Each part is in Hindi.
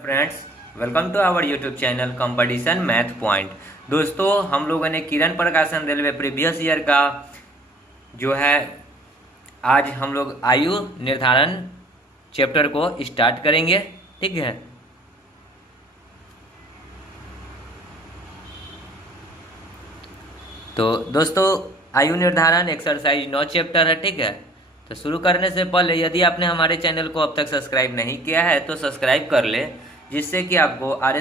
Friends, welcome to our YouTube channel competition math point. दोस्तों, हम लोगों ने किरण प्रकाशन रेलवे प्रीवियस ईयर का जो है आज हम लोग आयु निर्धारण चैप्टर को स्टार्ट करेंगे। ठीक है, तो दोस्तों आयु निर्धारण एक्सरसाइज 9 चैप्टर है। ठीक है, तो शुरू करने से पहले यदि आपने हमारे चैनल को अब तक सब्सक्राइब नहीं किया है तो सब्सक्राइब कर ले, जिससे कि आपको आर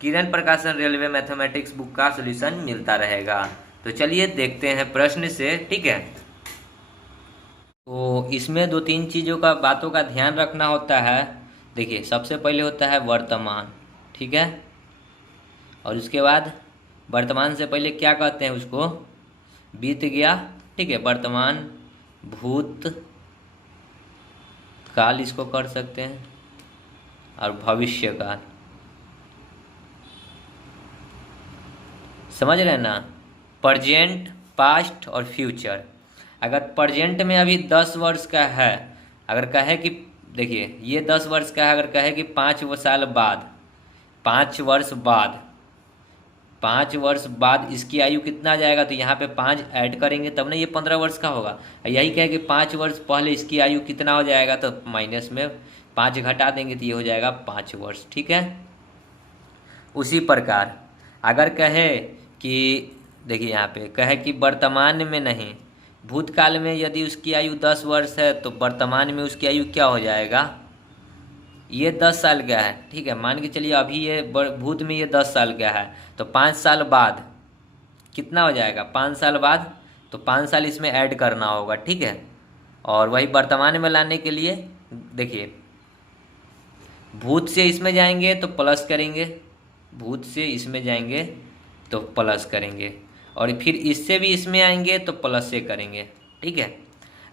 किरण प्रकाशन रेलवे मैथमेटिक्स बुक का सॉल्यूशन मिलता रहेगा। तो चलिए देखते हैं प्रश्न से। ठीक है, तो इसमें दो तीन चीज़ों का बातों का ध्यान रखना होता है। देखिए, सबसे पहले होता है वर्तमान। ठीक है, और उसके बाद वर्तमान से पहले क्या कहते हैं, उसको बीत गया। ठीक है, वर्तमान, भूत काल इसको कर सकते हैं, और भविष्य काल। समझ रहे हैं ना, प्रेजेंट, पास्ट और फ्यूचर। अगर प्रेजेंट में अभी 10 वर्ष का है, अगर कहे कि देखिए ये 10 वर्ष का है, अगर कहे कि 5 साल बाद, 5 वर्ष बाद, 5 वर्ष बाद इसकी आयु कितना आ जाएगा, तो यहाँ पे 5 ऐड करेंगे तब ना ये 15 वर्ष का होगा। यही कहे कि 5 वर्ष पहले इसकी आयु कितना हो जाएगा, तो माइनस में 5 घटा देंगे तो ये हो जाएगा 5 वर्ष। ठीक है, उसी प्रकार अगर कहे कि देखिए यहाँ पे कहे कि वर्तमान में नहीं, भूतकाल में यदि उसकी आयु 10 वर्ष है तो वर्तमान में उसकी आयु क्या हो जाएगा, ये 10 साल का है। ठीक है, मान के चलिए अभी ये भूत में ये 10 साल का है, तो 5 साल बाद कितना हो जाएगा, 5 साल बाद, तो 5 साल इसमें ऐड करना होगा। ठीक है, और वही वर्तमान में लाने के लिए देखिए भूत से इसमें जाएंगे तो प्लस करेंगे, भूत से इसमें जाएंगे तो प्लस करेंगे, और फिर इससे भी इसमें आएंगे तो प्लस से करेंगे। ठीक है,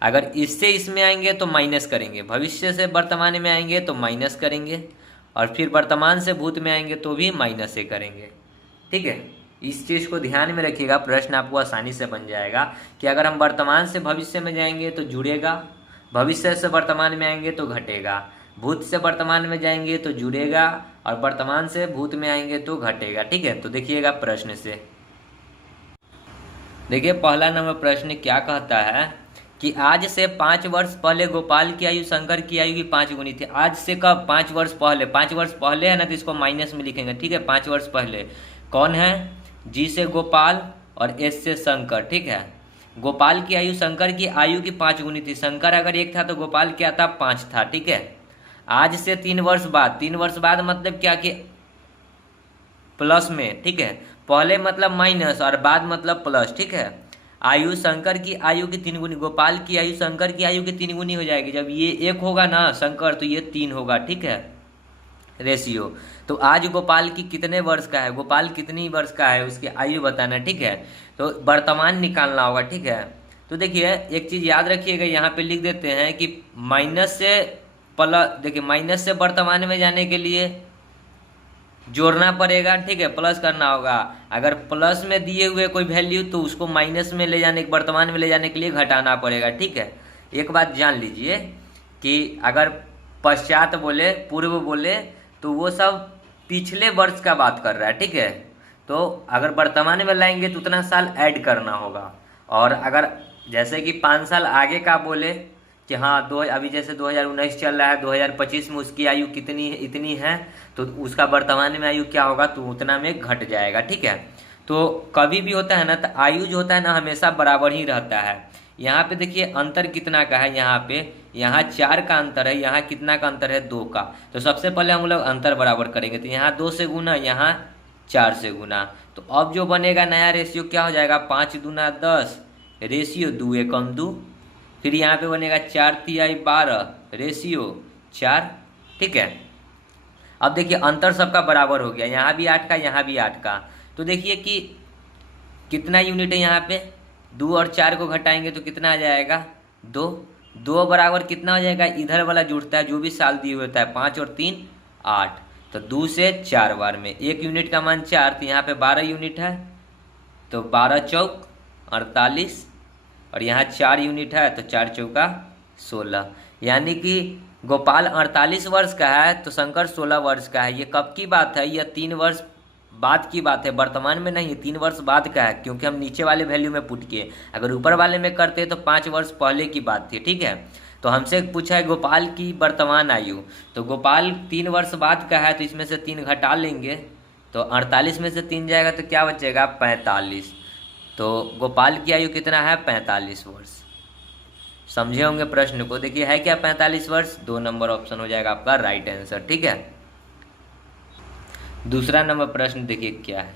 अगर इससे इसमें आएंगे तो माइनस करेंगे, भविष्य से वर्तमान में आएंगे तो माइनस करेंगे, और फिर वर्तमान से भूत में आएंगे तो भी माइनस से करेंगे। ठीक है, इस चीज़ को ध्यान में रखिएगा, प्रश्न आपको आसानी से बन जाएगा कि अगर हम वर्तमान से भविष्य में जाएंगे तो जुड़ेगा, भविष्य से वर्तमान में आएंगे तो घटेगा, भूत से वर्तमान में जाएंगे तो जुड़ेगा, और वर्तमान से भूत में आएंगे तो घटेगा। ठीक है, तो देखिएगा प्रश्न से। देखिए पहला नंबर प्रश्न क्या कहता है कि आज से 5 वर्ष पहले गोपाल की आयु शंकर की आयु की 5 गुनी थी। आज से कब, 5 वर्ष पहले, 5 वर्ष पहले है ना, तो इसको माइनस में लिखेंगे। ठीक है, 5 वर्ष पहले कौन है, जी से गोपाल और एस से शंकर। ठीक है, गोपाल की आयु शंकर की आयु की 5 गुनी थी। शंकर अगर 1 था तो गोपाल क्या था, 5 था। ठीक है, आज से 3 वर्ष बाद, 3 वर्ष बाद मतलब क्या कि प्लस में। ठीक है, पहले मतलब माइनस और बाद मतलब प्लस। ठीक है, आयु शंकर की आयु की 3 गुनी, गोपाल की आयु शंकर की आयु की 3 गुनी हो जाएगी। जब ये 1 होगा ना शंकर, तो ये 3 होगा। ठीक है, रेशियो। तो आज गोपाल की कितने वर्ष का है, गोपाल कितनी वर्ष का है, उसकी आयु बताना। ठीक है, तो वर्तमान निकालना होगा। ठीक है, तो देखिए एक चीज़ याद रखिएगा, यहाँ पे लिख देते हैं कि माइनस से प्लस, देखिए माइनस से वर्तमान में जाने के लिए जोड़ना पड़ेगा। ठीक है, प्लस करना होगा। अगर प्लस में दिए हुए कोई वैल्यू तो उसको माइनस में ले जाने, वर्तमान में ले जाने के लिए घटाना पड़ेगा। ठीक है, एक बात जान लीजिए कि अगर पश्चात बोले, पूर्व बोले, तो वो सब पिछले वर्ष का बात कर रहा है। ठीक है, तो अगर वर्तमान में लाएंगे तो उतना साल ऐड करना होगा, और अगर जैसे कि 5 साल आगे का बोले कि हाँ दो, अभी जैसे 2019 चल रहा है, 2025 में उसकी आयु कितनी है, इतनी है, तो उसका वर्तमान में आयु क्या होगा, तो उतना में घट जाएगा। ठीक है, तो कभी भी होता है ना, तो आयु जो होता है ना हमेशा बराबर ही रहता है। यहाँ पे देखिए अंतर कितना का है, यहाँ पे, यहाँ 4 का अंतर है, यहाँ कितना का अंतर है, 2 का। तो सबसे पहले हम लोग अंतर बराबर करेंगे, तो यहाँ 2 से गुना, यहाँ 4 से गुना। तो अब जो बनेगा नया रेशियो क्या हो जाएगा, 5 दूना 10, रेशियो 2 एकम 2। फिर यहाँ पे बनेगा 4 तिहाई 12, रेशियो 4। ठीक है, अब देखिए अंतर सबका बराबर हो गया, यहाँ भी 8 का, यहाँ भी 8 का। तो देखिए कि कितना यूनिट है यहाँ पे, 2 और 4 को घटाएंगे तो कितना आ जाएगा, 2। 2 बराबर कितना हो जाएगा, इधर वाला जुड़ता है जो भी साल दिए होता है, 5 और 3 8, तो 2 से 4 बार में 1 यूनिट का मान 4, तो यहाँ पे 12 यूनिट है, तो 12 चौक 48, और यहाँ 4 यूनिट है तो 4 चौका 16, यानी कि गोपाल 48 वर्ष का है तो शंकर 16 वर्ष का है। ये कब की बात है? यह 3 वर्ष बाद की बात है, वर्तमान में नहीं, 3 वर्ष बाद का है, क्योंकि हम नीचे वाले वैल्यू में पुट किए। अगर ऊपर वाले में करते तो 5 वर्ष पहले की बात थी, ठीक है। तो हमसे पूछा है गोपाल की वर्तमान आयु, तो गोपाल 3 वर्ष बाद का है तो इसमें से 3 घटा लेंगे, तो 48 में से 3 जाएगा तो क्या बचेगा? 45। तो गोपाल की आयु कितना है? 45 वर्ष। समझे होंगे प्रश्न को। देखिए है क्या 45 वर्ष? 2 नंबर ऑप्शन हो जाएगा आपका राइट आंसर, ठीक है। दूसरा नंबर प्रश्न देखिए क्या है।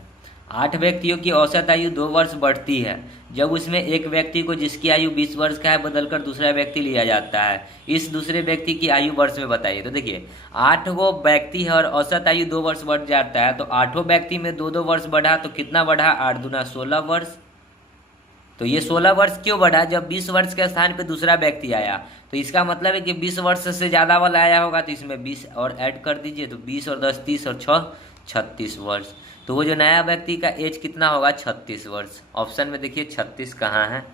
8 व्यक्तियों की औसत आयु 2 वर्ष बढ़ती है जब उसमें एक व्यक्ति को जिसकी आयु 20 वर्ष का है बदलकर दूसरा व्यक्ति लिया जाता है। इस दूसरे व्यक्ति की आयु वर्ष में बताइए। तो देखिए 8 गो व्यक्ति है और औसत आयु 2 वर्ष बढ़ जाता है, तो 8 व्यक्ति में 2-2 वर्ष बढ़ा तो कितना बढ़ा? 8 दूना 16 वर्ष। तो ये 16 वर्ष क्यों बढ़ा? जब 20 वर्ष के स्थान पे दूसरा व्यक्ति आया, तो इसका मतलब है कि 20 वर्ष से ज़्यादा वाला आया होगा, तो इसमें 20 और ऐड कर दीजिए, तो 20 और 10 30 और 6 36 वर्ष। तो वो जो नया व्यक्ति का एज कितना होगा? 36 वर्ष। ऑप्शन में देखिए 36 कहाँ है?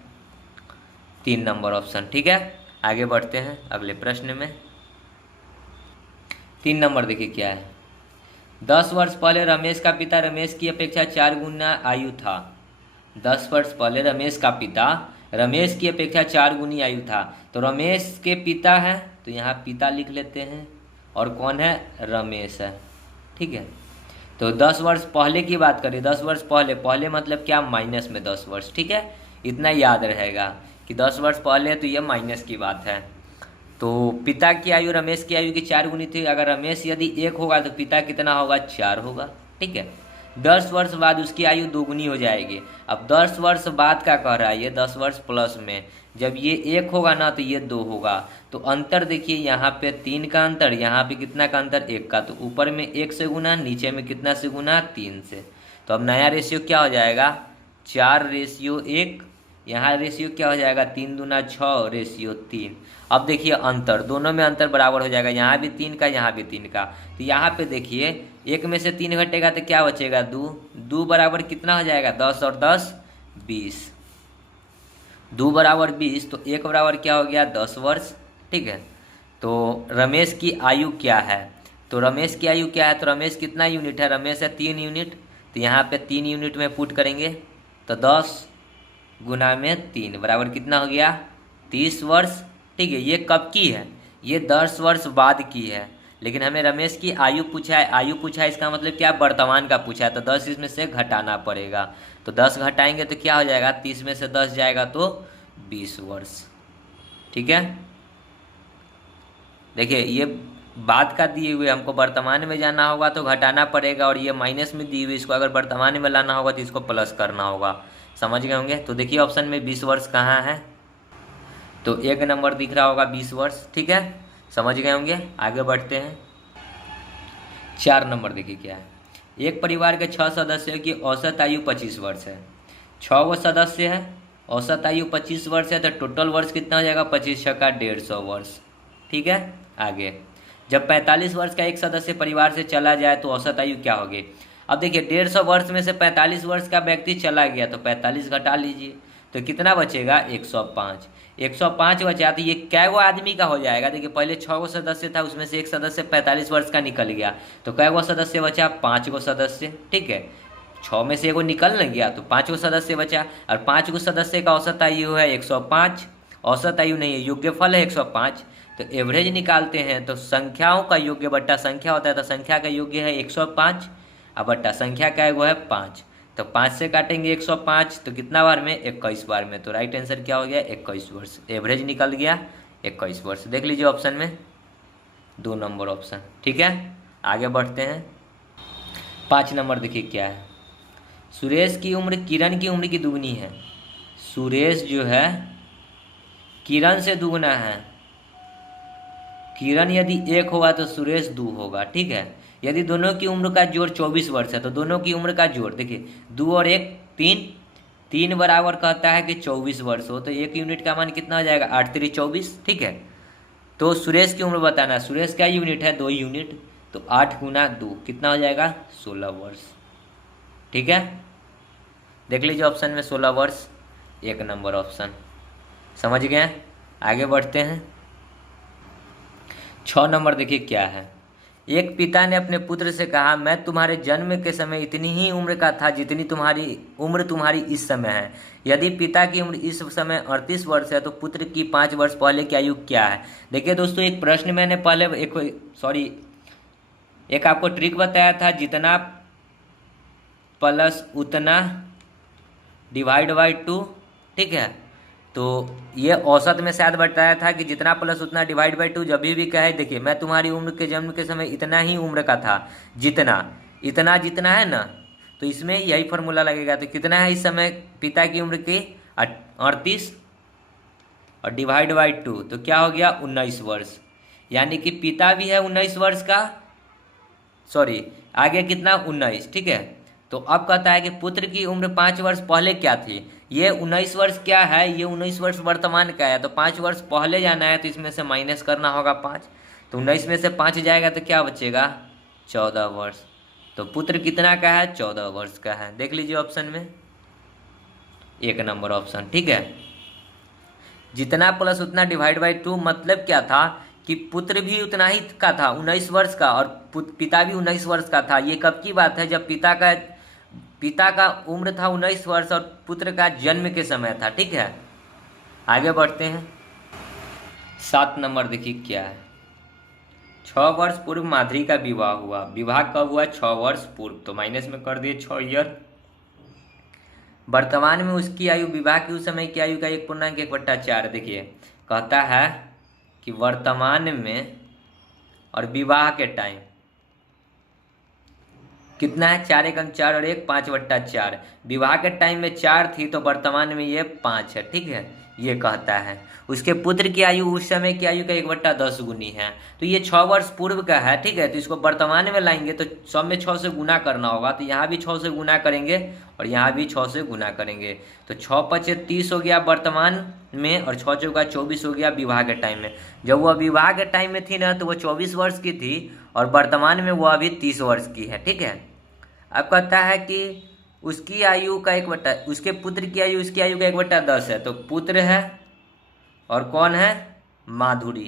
3 नंबर ऑप्शन, ठीक है। आगे बढ़ते हैं अगले प्रश्न में। 3 नंबर देखिए क्या है। 10 वर्ष पहले रमेश का पिता रमेश की अपेक्षा 4 गुना आयु था। 10 वर्ष पहले रमेश का पिता रमेश की अपेक्षा 4 गुनी आयु था। तो रमेश के पिता है तो यहाँ पिता लिख लेते हैं, और कौन है? रमेश है, ठीक है। तो 10 वर्ष पहले की बात करें, 10 वर्ष पहले, पहले मतलब क्या? माइनस में 10 वर्ष, ठीक है। इतना याद रहेगा कि 10 वर्ष पहले है तो ये माइनस की बात है। तो पिता की आयु रमेश की आयु की 4 गुनी थी। अगर रमेश यदि 1 होगा तो पिता कितना होगा? 4 होगा, ठीक है। 10 वर्ष बाद उसकी आयु 2 गुनी हो जाएगी। अब 10 वर्ष बाद का कह रहा है ये, 10 वर्ष प्लस में, जब ये 1 होगा ना तो ये 2 होगा। तो अंतर देखिए यहाँ पे 3 का अंतर, यहाँ पे कितना का अंतर? 1 का। तो ऊपर में 1 से गुना, नीचे में कितना से गुना? 3 से। तो अब नया रेशियो क्या हो जाएगा? 4:1। यहाँ रेशियो क्या हो जाएगा? 3 दूना 6 रेशियो 3। अब देखिए अंतर, दोनों में अंतर बराबर हो जाएगा, यहाँ भी 3 का, यहाँ भी 3 का। तो यहाँ पे देखिए 1 में से 3 घटेगा तो क्या बचेगा? 2। 2 बराबर कितना हो जाएगा? 10 और 10 20। 2 बराबर 20, तो 1 बराबर क्या हो गया? 10 वर्ष, ठीक है। तो रमेश की आयु क्या है? तो रमेश की आयु क्या है? तो रमेश कितना यूनिट है? रमेश है 3 यूनिट। तो यहाँ पे 3 यूनिट में पुट करेंगे तो 10 गुना में 3 बराबर कितना हो गया? 30 वर्ष, ठीक है। ये कब की है? ये 10 वर्ष बाद की है, लेकिन हमें रमेश की आयु पूछा है। आयु पूछा है इसका मतलब क्या? वर्तमान का पूछा है, तो 10 इसमें से घटाना पड़ेगा। तो 10 घटाएंगे तो क्या हो जाएगा? 30 में से 10 जाएगा तो 20 वर्ष, ठीक है। देखिए ये बाद का दिए हुए, हमको वर्तमान में जाना होगा तो घटाना पड़ेगा, और ये माइनस में दी हुई, इसको अगर वर्तमान में लाना होगा तो इसको प्लस करना होगा। समझ गए होंगे। तो देखिए ऑप्शन में 20 वर्ष कहाँ है? तो 1 नंबर दिख रहा होगा 20 वर्ष, ठीक है। समझ गए होंगे। आगे बढ़ते हैं। 4 नंबर देखिए क्या है। एक परिवार के 6 सदस्यों की औसत आयु 25 वर्ष है। 6 वो सदस्य है, औसत आयु 25 वर्ष है, तो टोटल वर्ष कितना हो जाएगा? 25 छक्का 150 वर्ष, ठीक है। आगे जब 45 वर्ष का एक सदस्य परिवार से चला जाए तो औसत आयु क्या होगी? अब देखिए 150 वर्ष में से 45 वर्ष का व्यक्ति चला गया तो 45 घटा लीजिए, तो कितना बचेगा? 105। 105 बचा तो ये कै गो आदमी का हो जाएगा? देखिए पहले 6 गो सदस्य था, उसमें से एक सदस्य 45 वर्ष का निकल गया, तो कै गो सदस्य बचा? 5 गो सदस्य, ठीक है। 6 में से एगो निकल न गया तो 5 गो सदस्य बचा, और 5 गो सदस्य का औसत आयु है 105। औसत आयु नहीं है, योग्यफल है 105। तो एवरेज निकालते हैं तो संख्याओं का योग्य बट्टा संख्या होता है, तो संख्या का योग्य है 105, और बट्टा संख्या का एगो है 5। तो 5 से काटेंगे 105 तो कितना बार में? 21 बार में। तो राइट आंसर क्या हो गया? 21 वर्ष। एवरेज निकल गया 21 वर्ष। देख लीजिए ऑप्शन में 2 नंबर ऑप्शन, ठीक है। आगे बढ़ते हैं। 5 नंबर देखिए क्या है। सुरेश की उम्र किरण की उम्र की दुगनी है। सुरेश जो है किरण से दुगना है। किरण यदि 1 होगा तो सुरेश 2 होगा, ठीक है। यदि दोनों की उम्र का जोड़ 24 वर्ष है तो दोनों की उम्र का जोड़ देखिए 2 और 1 3, 3 बराबर कहता है कि 24 वर्ष हो, तो 1 यूनिट का मान कितना हो जाएगा? 8 3 24, ठीक है। तो सुरेश की उम्र बताना। सुरेश क्या यूनिट है? 2 यूनिट, तो 8 गुना 2 कितना हो जाएगा? 16 वर्ष, ठीक है। देख लीजिए ऑप्शन में 16 वर्ष 1 नंबर ऑप्शन। समझ गए। आगे बढ़ते हैं। 6 नंबर देखिए क्या है। एक पिता ने अपने पुत्र से कहा, मैं तुम्हारे जन्म के समय इतनी ही उम्र का था जितनी तुम्हारी इस समय है। यदि पिता की उम्र इस समय 38 वर्ष है तो पुत्र की 5 वर्ष पहले की आयु क्या है। देखिए दोस्तों, एक प्रश्न मैंने पहले एक आपको ट्रिक बताया था, जितना प्लस उतना डिवाइड बाई 2, ठीक है। तो ये औसत में शायद बताया था कि जितना प्लस उतना डिवाइड बाई 2। जब भी कहे, देखिए मैं तुम्हारी उम्र के जन्म के समय इतना ही उम्र का था जितना, इतना जितना है ना, तो इसमें यही फार्मूला लगेगा। तो कितना है इस समय पिता की उम्र की 38 और डिवाइड बाई 2, तो क्या हो गया 19 वर्ष। यानी कि पिता भी है 19 वर्ष का, सॉरी आगे कितना 19, ठीक है। तो अब कहता है कि पुत्र की उम्र 5 वर्ष पहले क्या थी। ये 19 वर्ष क्या है, ये 19 वर्ष वर्तमान का है, तो 5 वर्ष पहले जाना है, तो इसमें से माइनस करना होगा 5। तो 19 में से 5 जाएगा तो क्या बचेगा 14 वर्ष। तो पुत्र कितना का है 14 वर्ष का है। देख लीजिए ऑप्शन में 1 नंबर ऑप्शन, ठीक है। जितना प्लस उतना डिवाइड बाई 2 मतलब क्या था कि पुत्र भी उतना ही का था 19 वर्ष का, और पिता भी 19 वर्ष का था। ये कब की बात है, जब पिता का उम्र था 19 वर्ष और पुत्र का जन्म के समय था, ठीक है। आगे बढ़ते हैं। 7 नंबर देखिए क्या है। 6 वर्ष पूर्व माधुरी का विवाह हुआ। विवाह कब हुआ 6 वर्ष पूर्व, तो माइनस में कर दिए 6 ईयर। वर्तमान में उसकी आयु विवाह की उस समय की आयु का 1.1/4। देखिए कहता है कि वर्तमान में और विवाह के टाइम कितना है 4 एकम 4 और 1 5/4। विवाह के टाइम में 4 थी तो वर्तमान में ये 5 है, ठीक है। ये कहता है उसके पुत्र की आयु उस समय की आयु का 1/10 गुनी है। तो ये 6 वर्ष पूर्व का है, ठीक है। तो इसको वर्तमान में लाएंगे तो सब में 6 से गुना करना होगा, तो यहाँ भी 6 से गुना करेंगे और यहाँ भी 6 से गुना करेंगे। तो 6 × 5 = 30 हो गया वर्तमान में, और 6 × 4 = 24 हो गया विवाह के टाइम में। जब वह विवाह के टाइम में थी ना तो वह 24 वर्ष की थी, और वर्तमान में वह अभी 30 वर्ष की है, ठीक है। अब कहता है कि उसकी आयु का उसके पुत्र की आयु उसकी आयु का 1/10 है। तो पुत्र है और कौन है माधुरी।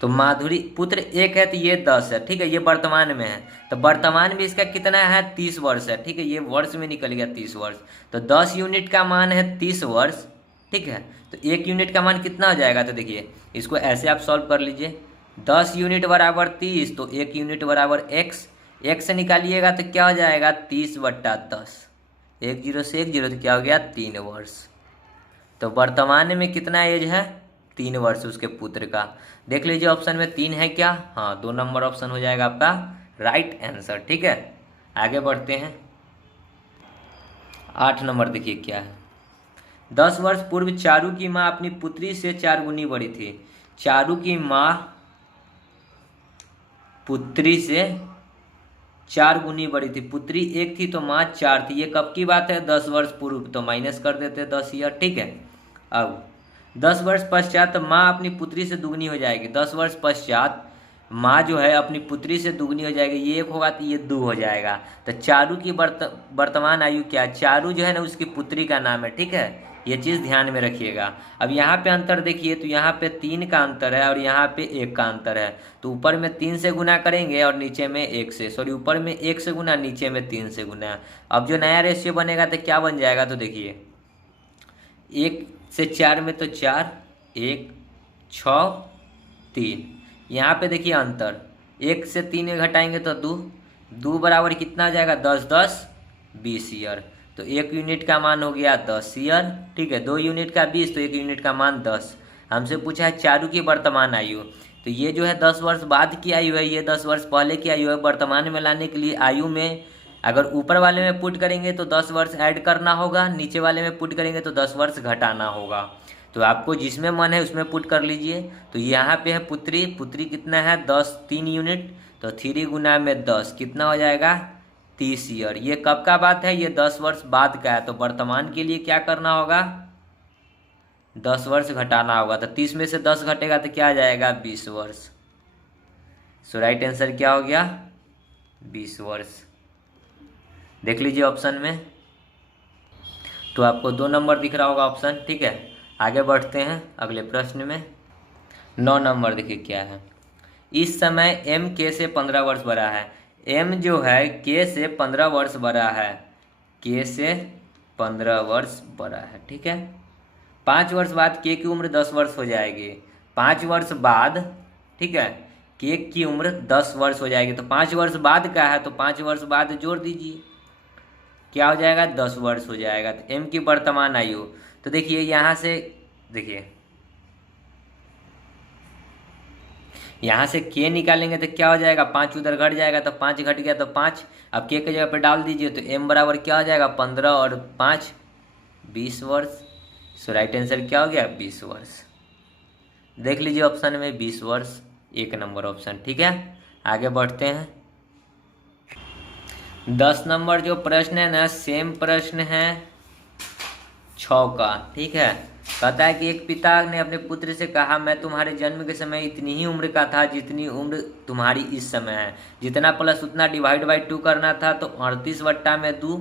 तो माधुरी पुत्र 1 है तो ये 10 है, ठीक है। ये वर्तमान में है, तो वर्तमान में इसका कितना है 30 वर्ष है, ठीक है। ये वर्ष में निकल गया 30 वर्ष। तो 10 यूनिट का मान है 30 वर्ष, ठीक है। तो 1 यूनिट का मान कितना हो जाएगा, तो देखिए इसको ऐसे आप सॉल्व कर लीजिए। 10 यूनिट बराबर 30, तो 1 यूनिट बराबर x। x से निकालिएगा तो क्या हो जाएगा 30/10। 1 0 से 1 0, तो क्या हो गया 3 वर्ष। तो वर्तमान में कितना एज है 3 वर्ष उसके पुत्र का। देख लीजिए ऑप्शन में 3 है क्या, हाँ 2 नंबर ऑप्शन हो जाएगा आपका राइट आंसर, ठीक है। आगे बढ़ते हैं। 8 नंबर देखिए क्या है। 10 वर्ष पूर्व चारू की माँ अपनी पुत्री से 4 गुनी बड़ी थी। चारू की माँ पुत्री से 4 गुनी बड़ी थी। पुत्री 1 थी तो माँ 4 थी। ये कब की बात है 10 वर्ष पूर्व, तो माइनस कर देते 10 ईयर, ठीक है। अब 10 वर्ष पश्चात माँ अपनी पुत्री से दुगनी हो जाएगी। 10 वर्ष पश्चात माँ जो है अपनी पुत्री से दुगनी हो जाएगी। ये 1 होगा तो ये 2 हो जाएगा। तो चारू की वर्तमान आयु क्या है, चारू जो है ना उसकी पुत्री का नाम है, ठीक है। ये चीज़ ध्यान में रखिएगा। अब यहाँ पे अंतर देखिए, तो यहाँ पे 3 का अंतर है और यहाँ पे 1 का अंतर है। तो ऊपर में 3 से गुना करेंगे और नीचे में 1 से, सॉरी ऊपर में 1 से गुना नीचे में 3 से गुना। अब जो नया रेशियो बनेगा तो क्या बन जाएगा, तो देखिए 1 से 4 में तो 4, 1 6 3। यहाँ पे देखिए अंतर, 1 से 3 में घटाएंगे तो 2, 2 बराबर कितना हो जाएगा 10 10 20 ईयर। तो 1 यूनिट का मान हो गया 10 ईयर, ठीक है। 2 यूनिट का 20, तो 1 यूनिट का मान 10। हमसे पूछा है चारू की वर्तमान आयु, तो ये जो है 10 वर्ष बाद की आयु है, ये 10 वर्ष पहले की आयु है। वर्तमान में लाने के लिए आयु में अगर ऊपर वाले में पुट करेंगे तो 10 वर्ष ऐड करना होगा, नीचे वाले में पुट करेंगे तो 10 वर्ष घटाना होगा। तो आपको जिसमें मन है उसमें पुट कर लीजिए। तो यहाँ पे है पुत्री, पुत्री कितना है 10, 3 यूनिट, तो 3 गुना में 10 कितना हो जाएगा 30 ईयर। ये कब का बात है, ये 10 वर्ष बाद का है। तो वर्तमान के लिए क्या करना होगा 10 वर्ष घटाना होगा। तो 30 में से 10 घटेगा तो क्या आ जाएगा 20 वर्ष। सो राइट आंसर क्या हो गया 20 वर्ष। देख लीजिए ऑप्शन में, तो आपको 2 नंबर दिख रहा होगा ऑप्शन, ठीक है। आगे बढ़ते हैं अगले प्रश्न में। 9 नंबर देखिए क्या है। इस समय एम के से 15 वर्ष बड़ा है। एम जो है के से 15 वर्ष बड़ा है, के से 15 वर्ष बड़ा है, ठीक है। 5 वर्ष बाद के की उम्र 10 वर्ष हो जाएगी। 5 वर्ष बाद, ठीक है, के की उम्र 10 वर्ष हो जाएगी। तो 5 वर्ष बाद का है तो 5 वर्ष बाद जोड़ दीजिए, क्या हो जाएगा, 10 वर्ष हो जाएगा। तो एम की वर्तमान आयु, तो देखिए यहाँ से, देखिए यहाँ से के निकालेंगे तो क्या हो जाएगा, 5 उधर घट जाएगा तो 5 घट गया तो 5, अब के जगह पर डाल दीजिए तो एम बराबर क्या हो जाएगा, 15 और 5 20 वर्ष। सो राइट आंसर क्या हो गया, 20 वर्ष। देख लीजिए ऑप्शन में 20 वर्ष 1 नंबर ऑप्शन, ठीक है। आगे बढ़ते हैं। 10 नंबर जो प्रश्न है ना, सेम प्रश्न है 6 का, ठीक है। कहता है कि एक पिता ने अपने पुत्र से कहा, मैं तुम्हारे जन्म के समय इतनी ही उम्र का था जितनी उम्र तुम्हारी इस समय है। जितना प्लस उतना डिवाइड बाई 2 करना था, तो 38/2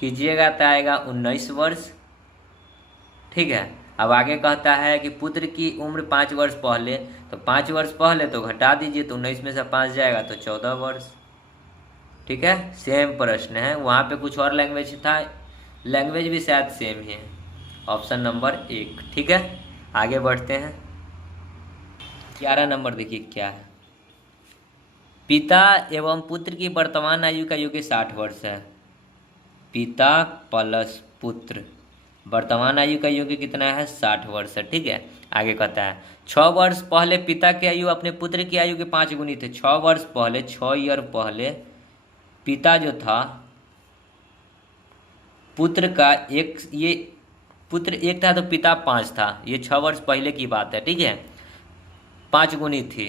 कीजिएगा तो आएगा 19 वर्ष, ठीक है। अब आगे कहता है कि पुत्र की उम्र 5 वर्ष पहले, तो 5 वर्ष पहले तो घटा दीजिए तो 19 में से 5 जाएगा तो 14 वर्ष, ठीक है। सेम प्रश्न है, वहाँ पे कुछ और लैंग्वेज था, लैंग्वेज भी शायद सेम ही है। ऑप्शन नंबर 1, ठीक है। आगे बढ़ते हैं। 11 नंबर देखिए क्या है। पिता एवं पुत्र की वर्तमान आयु का योग 60 वर्ष है। पिता प्लस पुत्र, वर्तमान आयु का योग कितना है, 60 वर्ष है, ठीक है। आगे कहता है 6 वर्ष पहले पिता की आयु अपने पुत्र की आयु के 5 गुनी थे। 6 वर्ष पहले, 6 ईयर पहले पिता जो था, पुत्र का एक, ये पुत्र 1 था तो पिता 5 था। ये 6 वर्ष पहले की बात है, ठीक है। 5 गुनी थी।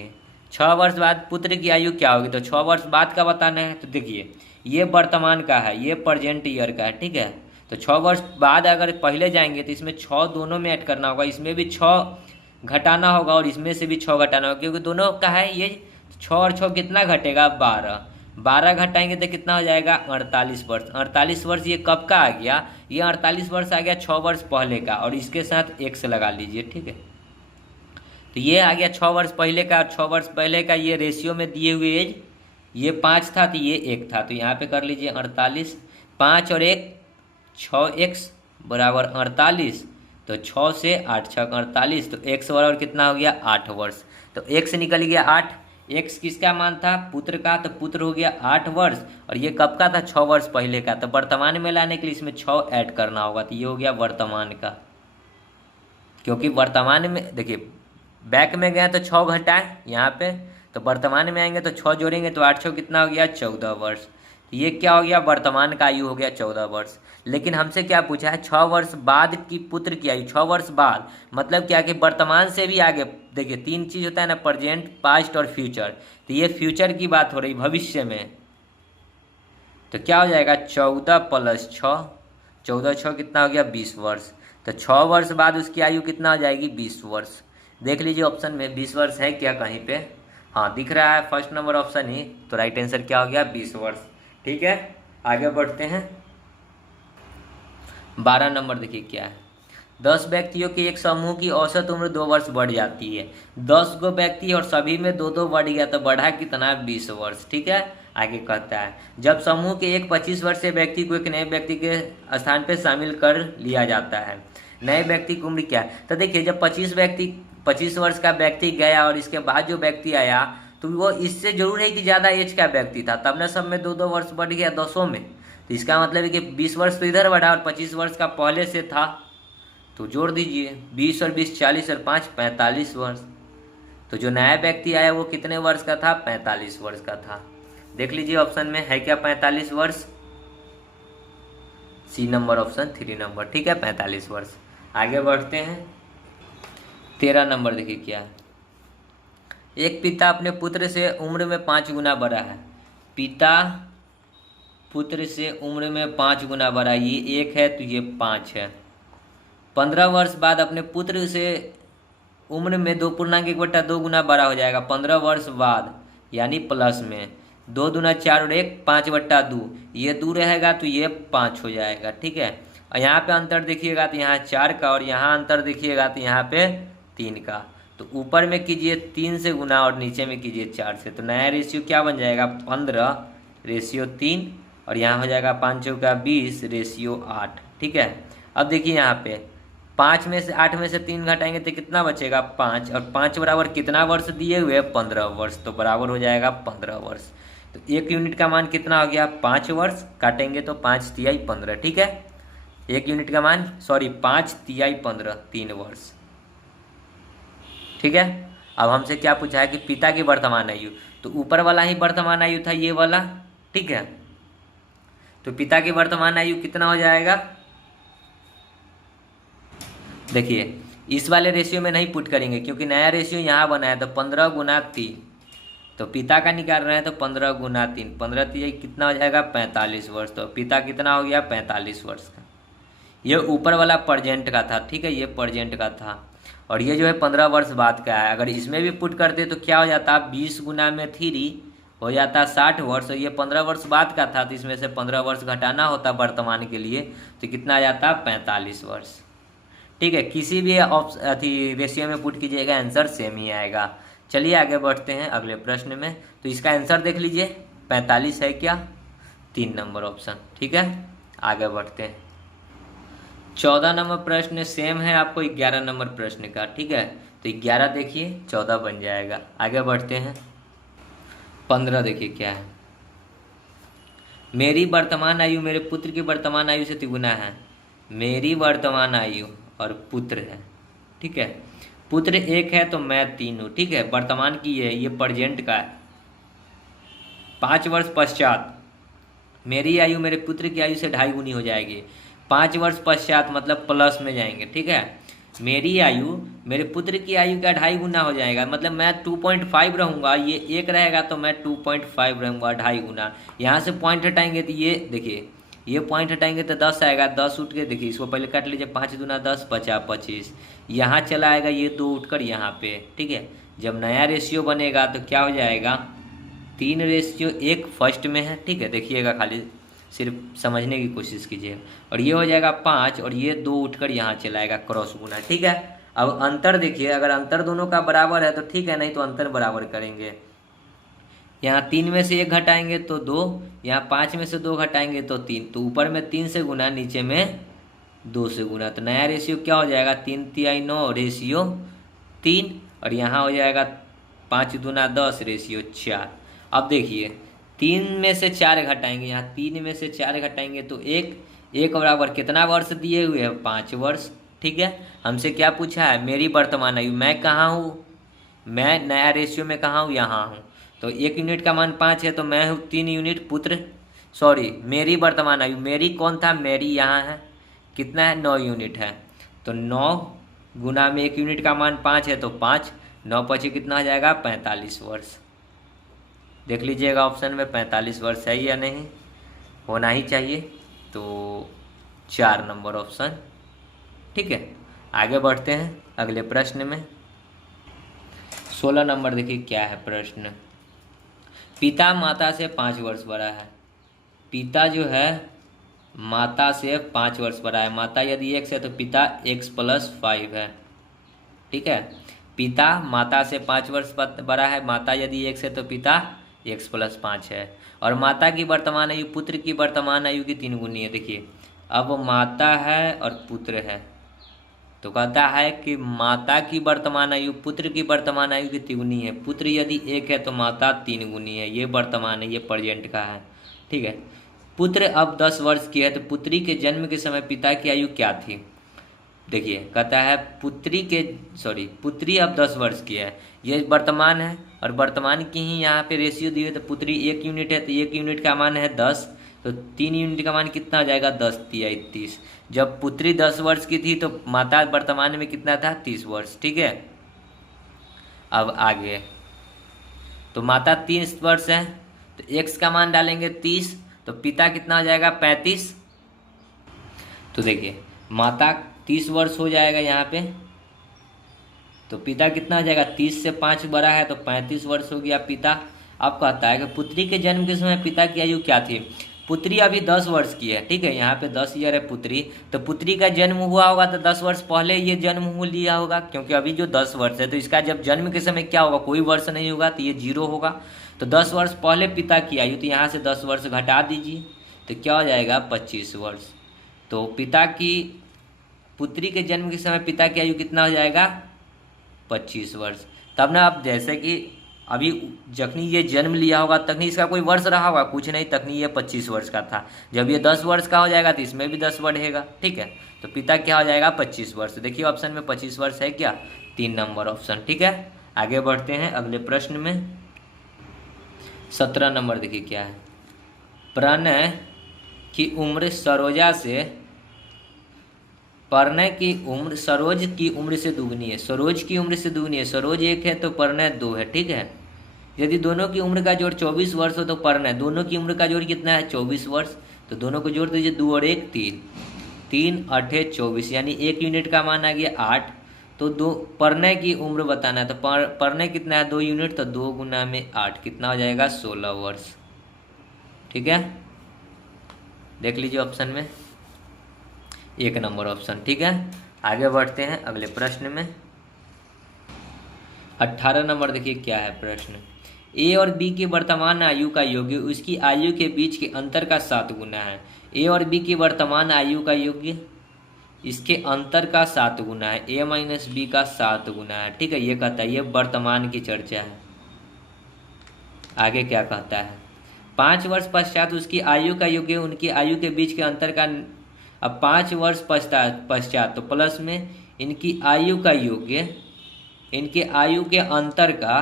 6 वर्ष बाद पुत्र की आयु क्या होगी, तो 6 वर्ष बाद का बताना है। तो देखिए ये वर्तमान का है, ये प्रेजेंट ईयर का है, ठीक है। तो 6 वर्ष बाद अगर पहले जाएंगे तो इसमें 6 दोनों में ऐड करना होगा, इसमें भी 6 घटाना होगा और इसमें से भी 6 घटाना होगा, क्योंकि दोनों का है ये। 6 और 6 कितना घटेगा, 12। 12 घटाएंगे तो कितना हो जाएगा, 48 वर्ष। 48 वर्ष ये कब का आ गया, ये 48 वर्ष आ गया 6 वर्ष पहले का, और इसके साथ एक से लगा लीजिए, ठीक है। तो ये आ गया 6 वर्ष पहले का, और 6 वर्ष पहले का ये रेशियो में दिए हुए एज, ये 5 था तो ये 1 था, तो यहाँ पे कर लीजिए 48, 5 और 1 6x बराबर 48, तो 6 से 8 6 48, तो x बराबर कितना हो गया, 8 वर्ष। तो x निकल गया 8, x किसका मान था, पुत्र का, तो पुत्र हो गया 8 वर्ष, और ये कब का था, 6 वर्ष पहले का। तो वर्तमान में लाने के लिए इसमें 6 ऐड करना होगा, तो ये हो गया वर्तमान का। क्योंकि वर्तमान में देखिए बैक में गए तो 6 घटाए यहाँ पे, तो वर्तमान में आएंगे तो 6 जोड़ेंगे तो 8 6 कितना हो गया, 14 वर्ष। तो ये क्या हो गया, वर्तमान का आयु हो गया 14 वर्ष। लेकिन हमसे क्या पूछा है, 6 वर्ष बाद की पुत्र की आयु। 6 वर्ष बाद मतलब क्या कि वर्तमान से भी आगे। देखिए 3 चीज़ होता है ना, प्रेजेंट, पास्ट और फ्यूचर। तो ये फ्यूचर की बात हो रही, भविष्य में। तो क्या हो जाएगा, 14 + 6, 14 6 कितना हो गया, 20 वर्ष। तो 6 वर्ष बाद उसकी आयु कितना हो जाएगी, 20 वर्ष। देख लीजिए ऑप्शन में 20 वर्ष है क्या कहीं पे, हाँ दिख रहा है, फर्स्ट नंबर ऑप्शन ही। तो राइट आंसर क्या हो गया, 20 वर्ष, ठीक है। आगे बढ़ते हैं। 12 नंबर देखिए क्या है। 10 व्यक्तियों के एक समूह की औसत उम्र 2 वर्ष बढ़ जाती है। 10 गो व्यक्ति और सभी में 2 बढ़ गया, तो बढ़ा कितना, 20 वर्ष, ठीक है। आगे कहता है जब समूह के एक 25 वर्षीय व्यक्ति को एक नए व्यक्ति के स्थान पर शामिल कर लिया जाता है, नए व्यक्ति की उम्र क्या है। तो देखिए जब 25 वर्ष का व्यक्ति गया और इसके बाद जो व्यक्ति आया, तो वो इससे जरूर है कि ज़्यादा एज का व्यक्ति था, तब ना सब में 2 वर्ष बढ़ गया 10 में। तो इसका मतलब है कि 20 वर्ष तो इधर बढ़ा और 25 वर्ष का पहले से था, तो जोड़ दीजिए 20 और 20 40 और 5 45 वर्ष। तो जो नया व्यक्ति आया वो कितने वर्ष का था, 45 वर्ष का था। देख लीजिए ऑप्शन में है क्या, 45 वर्ष, सी नंबर ऑप्शन 3 नंबर, ठीक है, 45 वर्ष। आगे बढ़ते हैं। 13 नंबर देखिए क्या है। एक पिता अपने पुत्र से उम्र में 5 गुना बड़ा है। पिता पुत्र से उम्र में 5 गुना बड़ा, ये 1 है तो ये 5 है। 15 वर्ष बाद अपने पुत्र से उम्र में 2.1/2 गुना बड़ा हो जाएगा। 15 वर्ष बाद यानी प्लस में 2 दूना 4 और 1 5/2, ये 2 रहेगा तो ये 5 हो जाएगा, ठीक है। और यहाँ पे अंतर देखिएगा तो यहाँ 4 का, और यहाँ अंतर देखिएगा तो यहाँ पे 3 का। तो ऊपर में कीजिए 3 से गुना और नीचे में कीजिए 4 से। तो नया रेशियो क्या बन जाएगा 15/3 और यहाँ हो जाएगा 5 चौका 20/8। ठीक है। अब देखिए यहाँ पे 5 में से 8 में से 3 घटाएंगे तो कितना बचेगा 5, और 5 बराबर कितना वर्ष दिए हुए 15 वर्ष, तो बराबर हो जाएगा 15 वर्ष। तो 1 यूनिट का मान कितना हो गया 5 वर्ष, काटेंगे तो 5 तिहाई 15। ठीक है। 1 यूनिट का मान 5 तिहाई 15 3 वर्ष। ठीक है। अब हमसे क्या पूछा है कि पिता की वर्तमान आयु, तो ऊपर वाला ही वर्तमान आयु था ये वाला। ठीक है। तो पिता की वर्तमान आयु कितना हो जाएगा, देखिए इस वाले रेशियो में नहीं पुट करेंगे क्योंकि नया रेशियो यहाँ बना है। तो 15 गुना 3, तो पिता का निकाल रहे हैं तो 15 गुना 3, 15 तिहाई कितना हो जाएगा 45 वर्ष। तो पिता कितना हो गया 45 वर्ष का। ये ऊपर वाला प्रेजेंट का था। ठीक है, ये प्रेजेंट का था और ये जो है 15 वर्ष बाद का है। अगर इसमें भी पुट करते तो क्या हो जाता 20 गुना में 3 हो जाता 60 वर्ष, और ये 15 वर्ष बाद का था तो इसमें से 15 वर्ष घटाना होता वर्तमान के लिए, तो कितना आ जाता 45 वर्ष। ठीक है। किसी भी रेशियो में पुट कीजिएगा आंसर सेम ही आएगा। चलिए आगे बढ़ते हैं अगले प्रश्न में। तो इसका आंसर देख लीजिए 45 है क्या, 3 नंबर ऑप्शन। ठीक है। आगे बढ़ते हैं। 14 नंबर प्रश्न सेम है आपको 11 नंबर प्रश्न का। ठीक है। तो 11 देखिए 14 बन जाएगा। आगे बढ़ते हैं। 15 देखिए क्या है, मेरी वर्तमान आयु मेरे पुत्र की वर्तमान आयु से तिगुना है। मेरी वर्तमान आयु और पुत्र है। ठीक है। पुत्र 1 है तो मैं 3 हूँ। ठीक है। वर्तमान की ये प्रेजेंट का है। 5 वर्ष पश्चात मेरी आयु मेरे पुत्र की आयु से 2.5 गुनी हो जाएगी। 5 वर्ष पश्चात मतलब प्लस में जाएंगे। ठीक है। मेरी आयु मेरे पुत्र की आयु का 2.5 गुना हो जाएगा, मतलब मैं 2.5 रहूँगा, ये 1 रहेगा तो मैं 2.5 रहूँगा, 2.5 गुना। यहाँ से पॉइंट हटाएंगे तो ये देखिए, ये पॉइंट हटाएंगे तो 10 आएगा, 10 उठ के देखिए इसको पहले काट लीजिए, 5 दूना 10 50 25, यहाँ चला आएगा ये 2 उठकर यहाँ पे। ठीक है। जब नया रेशियो बनेगा तो क्या हो जाएगा 3/1 फर्स्ट में है। ठीक है। देखिएगा, खाली सिर्फ समझने की कोशिश कीजिए। और ये हो जाएगा 5 और ये 2 उठकर यहाँ चलाएगा क्रॉस गुना। ठीक है। अब अंतर देखिए, अगर अंतर दोनों का बराबर है तो ठीक है, नहीं तो अंतर बराबर करेंगे। यहाँ 3 में से 1 घटाएंगे तो 2, यहाँ 5 में से 2 घटाएंगे तो 3, तो ऊपर में 3 से गुना नीचे में 2 से गुना। तो नया रेशियो क्या हो जाएगा 3 तिहाई 9/3, और यहाँ हो जाएगा 5 दूना 10/4। अब देखिए 3 में से 4 घटाएंगे, यहाँ 3 में से 4 घटाएंगे तो 1 बराबर कितना वर्ष दिए हुए हैं 5 वर्ष। ठीक है। हमसे क्या पूछा है मेरी वर्तमान आयु, मैं कहाँ हूँ, मैं नया रेशियो में कहाँ हूँ, यहाँ हूँ। तो 1 यूनिट का मान 5 है तो मैं हूँ 3 यूनिट पुत्र, मेरी वर्तमान आयु, मेरी कौन था, मेरी यहाँ है, कितना है 9 यूनिट है। तो 9 गुना में 1 यूनिट का मान 5 है तो 5, 9 5 कितना आ जाएगा 45 वर्ष। देख लीजिएगा ऑप्शन में 45 वर्ष है या नहीं, होना ही चाहिए। तो 4 नंबर ऑप्शन। ठीक है। आगे बढ़ते हैं अगले प्रश्न में। 16 नंबर देखिए क्या है प्रश्न। पिता माता से 5 वर्ष बड़ा है। पिता जो है माता से 5 वर्ष बड़ा है। माता यदि x है तो पिता x + 5 है। ठीक है। पिता माता से 5 वर्ष बड़ा है। माता यदि x है तो पिता x + 5 है। और माता की वर्तमान आयु पुत्र की वर्तमान आयु की 3 गुनी है। देखिए अब माता है और पुत्र है, तो कहता है कि माता की वर्तमान आयु पुत्र की वर्तमान आयु की 3 गुनी है। पुत्र यदि 1 है तो माता 3 गुनी है। ये वर्तमान है, ये प्रेजेंट का है। ठीक है। पुत्र अब 10 वर्ष की है तो पुत्री के जन्म के समय पिता की आयु क्या थी। देखिए कहता है पुत्री अब 10 वर्ष की है, ये वर्तमान है और वर्तमान की ही यहाँ पे रेशियो दी है। तो पुत्री 1 यूनिट है तो 1 यूनिट का मान है 10, तो 3 यूनिट का मान कितना आ जाएगा 10 तिहाई 30। जब पुत्री 10 वर्ष की थी तो माता वर्तमान में कितना था 30 वर्ष। ठीक है। अब आगे तो माता 30 वर्ष है तो x का मान डालेंगे 30, तो पिता कितना हो जाएगा 35। तो देखिए माता 30 वर्ष हो जाएगा यहाँ पे, तो पिता कितना हो जाएगा 30 से 5 बड़ा है तो 35 वर्ष हो गया पिता। अब कहता है कि पुत्री के जन्म के समय पिता की आयु क्या थी। पुत्री अभी 10 वर्ष की है, ठीक है, यहाँ पे 10 ईयर है पुत्री, तो पुत्री का जन्म हुआ होगा तो 10 वर्ष पहले ये जन्म हो लिया होगा, क्योंकि अभी जो 10 वर्ष है तो इसका जब जन्म के समय क्या होगा, कोई वर्ष नहीं होगा, तो ये 0 होगा। तो 10 वर्ष पहले पिता की आयु, तो यहाँ से 10 वर्ष घटा दीजिए, तो क्या हो जाएगा 25 वर्ष। तो पिता की पुत्री के जन्म के समय पिता की आयु कितना हो जाएगा 25 वर्ष। तब ना अब जैसे कि अभी जखनी ये जन्म लिया होगा तखनी इसका कोई वर्ष रहा होगा, कुछ नहीं, तखनी ये 25 वर्ष का था। जब ये 10 वर्ष का हो जाएगा तो इसमें भी 10 बढ़ेगा, ठीक है। तो पिता क्या हो जाएगा 25 वर्ष। देखिए ऑप्शन में 25 वर्ष है क्या, 3 नंबर ऑप्शन, ठीक है। आगे बढ़ते हैं अगले प्रश्न में। 17 नंबर देखिए क्या है। प्रणय की उम्र सरोजा से प्रणय की उम्र सरोज की उम्र से दुगनी है, सरोज की उम्र से दुगनी है, सरोज 1 है तो प्रणय 2 है, ठीक है। यदि दोनों की उम्र का जोड़ 24 वर्ष हो तो प्रणय, दोनों की उम्र का जोड़ कितना है 24 वर्ष, तो दोनों को जोड़ दीजिए, 2 और 1 3, 3 8 24, यानी 1 यूनिट का मान आ गया 8। तो दो प्रणय की उम्र बताना है, तो प्रणय कितना है 2 यूनिट, तो 2 गुना में 8 कितना हो जाएगा 16 वर्ष, ठीक है। देख लीजिए ऑप्शन में 1 नंबर ऑप्शन, ठीक है। आगे बढ़ते हैं अगले प्रश्न में। 18 नंबर देखिए क्या है प्रश्न। ए और बी की वर्तमान आयु का योग उसकी आयु के बीच के अंतर का 7 गुना है। ए और बी की वर्तमान आयु का योग इसके अंतर का 7 गुना है, ए माइनस बी का 7 गुना है, ठीक है। ये कहता है, ये वर्तमान की चर्चा है। आगे क्या कहता है, 5 वर्ष पश्चात उसकी आयु का योग उनकी आयु के बीच के अंतर का, अब 5 वर्ष पश्चात तो प्लस में इनकी आयु का योग इनके आयु के अंतर का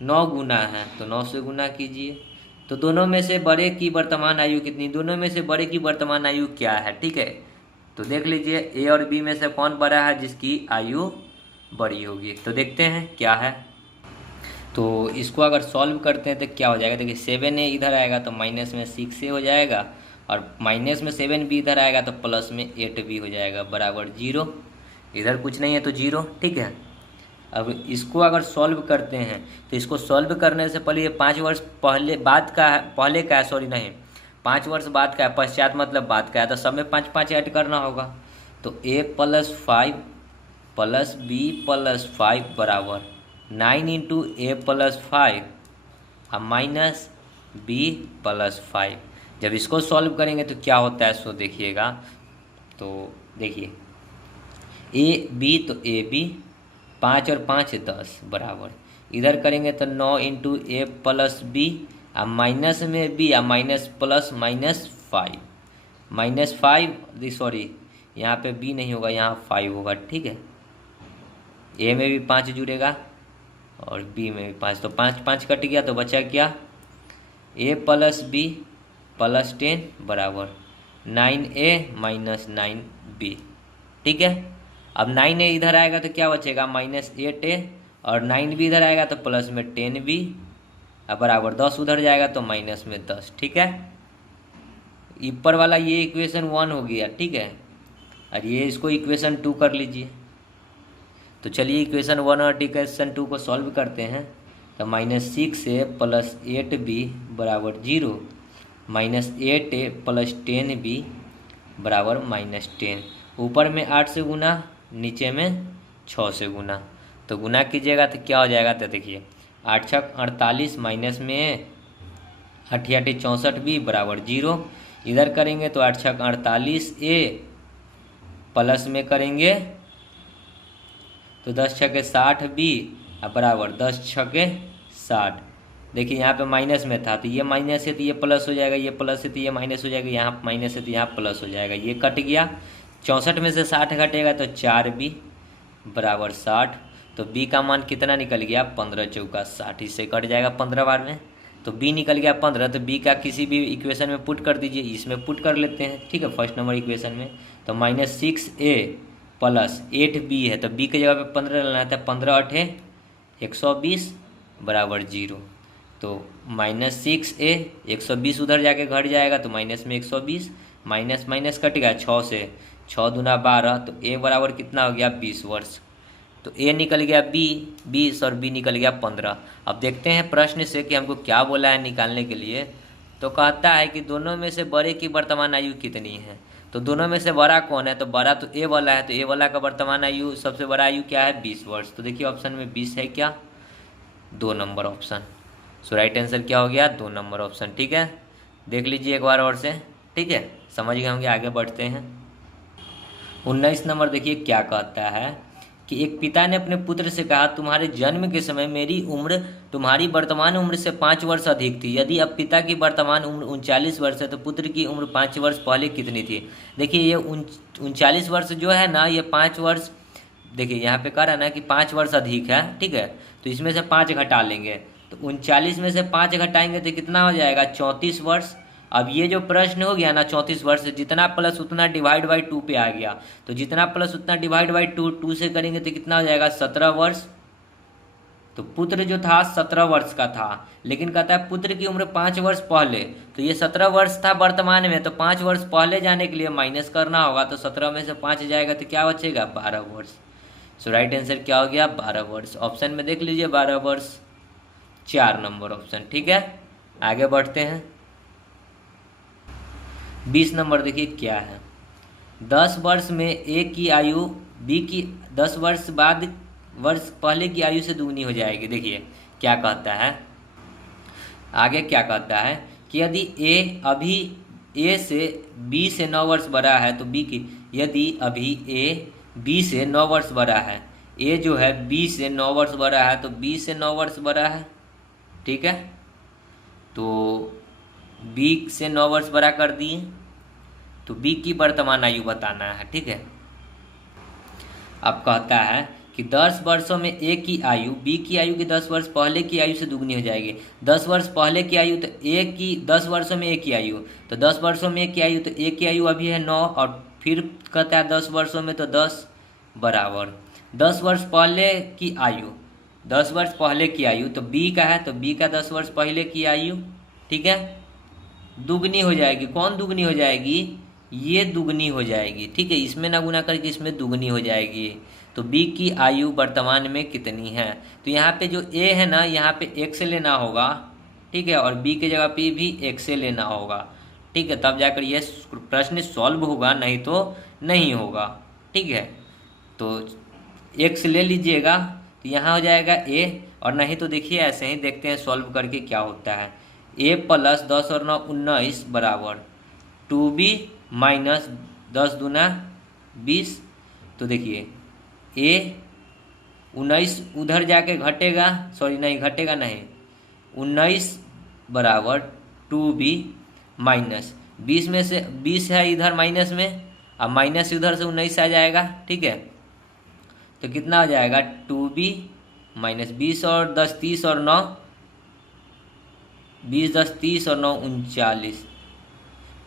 9 गुना है, तो 9 से गुना कीजिए। तो दोनों में से बड़े की वर्तमान आयु कितनी, दोनों में से बड़े की वर्तमान आयु क्या है, ठीक है। तो देख लीजिए ए और बी में से कौन बड़ा है जिसकी आयु बड़ी होगी, तो देखते हैं क्या है। तो इसको अगर सॉल्व करते हैं तो क्या हो जाएगा, देखिए 7 ए इधर आएगा तो माइनस में 6 ए हो जाएगा, और माइनस में 7 बी इधर आएगा तो प्लस में 8 बी हो जाएगा बराबर 0। इधर कुछ नहीं है तो 0, ठीक है। अब इसको अगर सॉल्व करते हैं तो इसको सॉल्व करने से पहले ये 5 वर्ष पहले बाद का है, पहले का है, सॉरी नहीं 5 वर्ष बाद का है, पश्चात मतलब बाद का है, तो सब में 5 5 ऐड करना होगा। तो a + 5 + b + 5 बराबर 9 इंटू a + 5 और माइनस b + 5। जब इसको सॉल्व करेंगे तो क्या होता है सो देखिएगा। तो देखिए ए बी, तो ए बी 5 और 5 10 बराबर, इधर करेंगे तो 9 इंटू ए + बी और माइनस में बी और माइनस प्लस -5 -5 सॉरी यहाँ पे बी नहीं होगा, यहाँ 5 होगा, ठीक है। ए में भी 5 जुड़ेगा और बी में भी 5, तो 5 5 कट गया, तो बचा क्या a + b + 10 बराबर 9a - 9b, ठीक है। अब 9a इधर आएगा तो क्या बचेगा -8a, और 9b इधर आएगा तो प्लस में 10b और बराबर 10 उधर जाएगा तो माइनस में 10, ठीक है। ऊपर वाला ये इक्वेशन 1 हो गया, ठीक है, और ये इसको इक्वेशन 2 कर लीजिए। तो चलिए इक्वेशन 1 और इक्वेशन 2 को सॉल्व करते हैं। तो -6a + 8b बराबर 0, -8a + 10b बराबर -10। ऊपर में 8 से गुना, नीचे में 6 से गुना, तो गुना कीजिएगा तो क्या हो जाएगा, तो देखिए 8 छक 48 माइनस में 8 8 64b बराबर 0। इधर करेंगे तो 8 छक 48a प्लस में करेंगे तो 10 छके 60b बराबर 10 छके 60। देखिए यहाँ पे माइनस में था तो ये माइनस है तो ये प्लस हो जाएगा, ये प्लस है तो ये माइनस हो जाएगा, यहाँ माइनस है तो यहाँ प्लस हो जाएगा, ये कट गया। 64 में से 60 घटेगा तो 4b बराबर 60। तो b का मान कितना निकल गया 15 चौका 60, इससे कट जाएगा 15 बार में, तो b निकल गया 15। तो b का किसी भी इक्वेशन में पुट कर दीजिए, इसमें पुट कर लेते हैं, ठीक है, फर्स्ट नंबर इक्वेशन में। तो -6a + 8b है, तो b की जगह पे 15 लेना है, तो 15 8 120 बराबर 0। तो -6a 120 उधर जाके घट जाएगा तो माइनस में 120, माइनस माइनस कट गया 6 से, 6 दूना 12, तो a बराबर कितना हो गया 20 वर्ष। तो a निकल गया 20 और b निकल गया 15। अब देखते हैं प्रश्न से कि हमको क्या बोला है निकालने के लिए। तो कहता है कि दोनों में से बड़े की वर्तमान आयु कितनी है। तो दोनों में से बड़ा कौन है, तो बड़ा तो ए वाला है, तो ए वाला का वर्तमान आयु, सबसे बड़ा आयु क्या है, 20 वर्ष। तो देखिए ऑप्शन में 20 है क्या, 2 नंबर ऑप्शन। सो राइट आंसर क्या हो गया, 2 नंबर ऑप्शन। ठीक है, देख लीजिए एक बार और से। ठीक है, समझ गए होंगे, आगे बढ़ते हैं। 19 नंबर देखिए क्या कहता है कि एक पिता ने अपने पुत्र से कहा, तुम्हारे जन्म के समय मेरी उम्र तुम्हारी वर्तमान उम्र से 5 वर्ष अधिक थी। यदि अब पिता की वर्तमान उम्र 39 वर्ष है तो पुत्र की उम्र 5 वर्ष पहले कितनी थी। देखिए ये 39 वर्ष जो है ना, ये 5 वर्ष, देखिए यहाँ पे कह रहा है ना कि 5 वर्ष अधिक है। ठीक है, तो इसमें से 5 घटा लेंगे, तो 39 में से 5 घटाएंगे तो कितना हो जाएगा, 34 वर्ष। अब ये जो प्रश्न हो गया ना 34 वर्ष, जितना प्लस उतना डिवाइड बाई 2 पे आ गया, तो जितना प्लस उतना डिवाइड बाई 2 से करेंगे तो कितना हो जाएगा, 17 वर्ष। तो पुत्र जो था 17 वर्ष का था, लेकिन कहता है पुत्र की उम्र 5 वर्ष पहले, तो ये 17 वर्ष था वर्तमान में, तो 5 वर्ष पहले जाने के लिए माइनस करना होगा, तो 17 में से 5 जाएगा तो क्या बचेगा, 12 वर्ष। सो राइट आंसर क्या हो गया, 12 वर्ष। ऑप्शन में देख लीजिए 12 वर्ष, 4 नंबर ऑप्शन। ठीक है, आगे बढ़ते हैं। 20 नंबर देखिए क्या है, 10 वर्ष में ए की आयु बी की 10 वर्ष बाद वर्ष पहले की आयु से दुगनी हो जाएगी। देखिए क्या कहता है, आगे क्या कहता है कि यदि ए अभी ए से बी से 9 वर्ष बड़ा है तो बी की, यदि अभी ए बी से 9 वर्ष बड़ा है, ए जो है बी से 9 वर्ष बड़ा है, तो बी से 9 वर्ष बड़ा है। ठीक है, तो बी से 9 वर्ष बड़ा कर दिए, तो बी की वर्तमान आयु बताना है। ठीक है, अब कहता है कि 10 वर्षों में ए की आयु बी की आयु की 10 वर्ष पहले की आयु से दुगनी हो जाएगी। 10 वर्ष पहले की आयु, तो ए की 10 वर्षों में ए की आयु, तो 10 वर्षों में ए की आयु, तो ए की आयु अभी है 9, और फिर कहता है 10 वर्षों में, तो 10 बराबर 10 वर्ष पहले की आयु, 10 वर्ष पहले की आयु, तो बी का है, तो बी का 10 वर्ष पहले की आयु। ठीक है, दुगनी हो जाएगी, कौन दुगनी हो जाएगी, ये दुगनी हो जाएगी। ठीक है, इसमें ना गुना करके इसमें दुगनी हो जाएगी। तो बी की आयु वर्तमान में कितनी है, तो यहाँ पे जो ए है ना, यहाँ पे एक से लेना होगा। ठीक है, और बी के जगह पे भी एक से लेना होगा। ठीक है, तब जाकर ये प्रश्न सॉल्व होगा, नहीं तो नहीं होगा। ठीक है, तो एक से ले लीजिएगा, तो यहाँ हो जाएगा ए, और नहीं तो देखिए ऐसे ही देखते हैं सॉल्व करके क्या होता है। ए प्लस 10 और 9 19 बराबर 2b माइनस 10 दूना 20। तो देखिए ए 19 उधर जाके घटेगा, सॉरी नहीं घटेगा नहीं, 19 बराबर 2b माइनस 20 में से 20 है इधर माइनस में, अब माइनस उधर से 19 आ जाएगा। ठीक है, तो कितना हो जाएगा, 2b माइनस 20 और 10 30 और 9 20 10 30 और 9 39।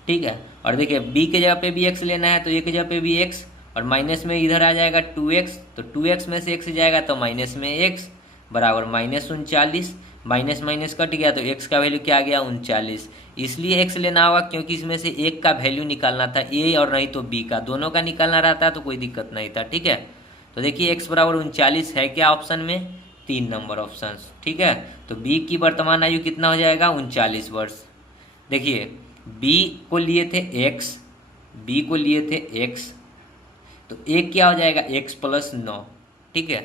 ठीक है, और देखिए b के जगह पे भी x लेना है, तो a के जगह पे भी x, और माइनस में इधर आ जाएगा 2x, तो 2x में से x जाएगा तो माइनस में x बराबर माइनस 39। माइनस माइनस कट गया तो x का वैल्यू क्या आ गया, 39। इसलिए x लेना होगा क्योंकि इसमें से एक का वैल्यू निकालना था, a और नहीं तो b का, दोनों का निकालना रहता तो कोई दिक्कत नहीं था। ठीक है, तो देखिए x बराबर 39 है क्या ऑप्शन में, 3 नंबर ऑप्शन। ठीक है, तो b की वर्तमान आयु कितना हो जाएगा, 39 वर्ष। देखिए b को लिए थे x, b को लिए थे x, तो a क्या हो जाएगा, x प्लस 9। ठीक है,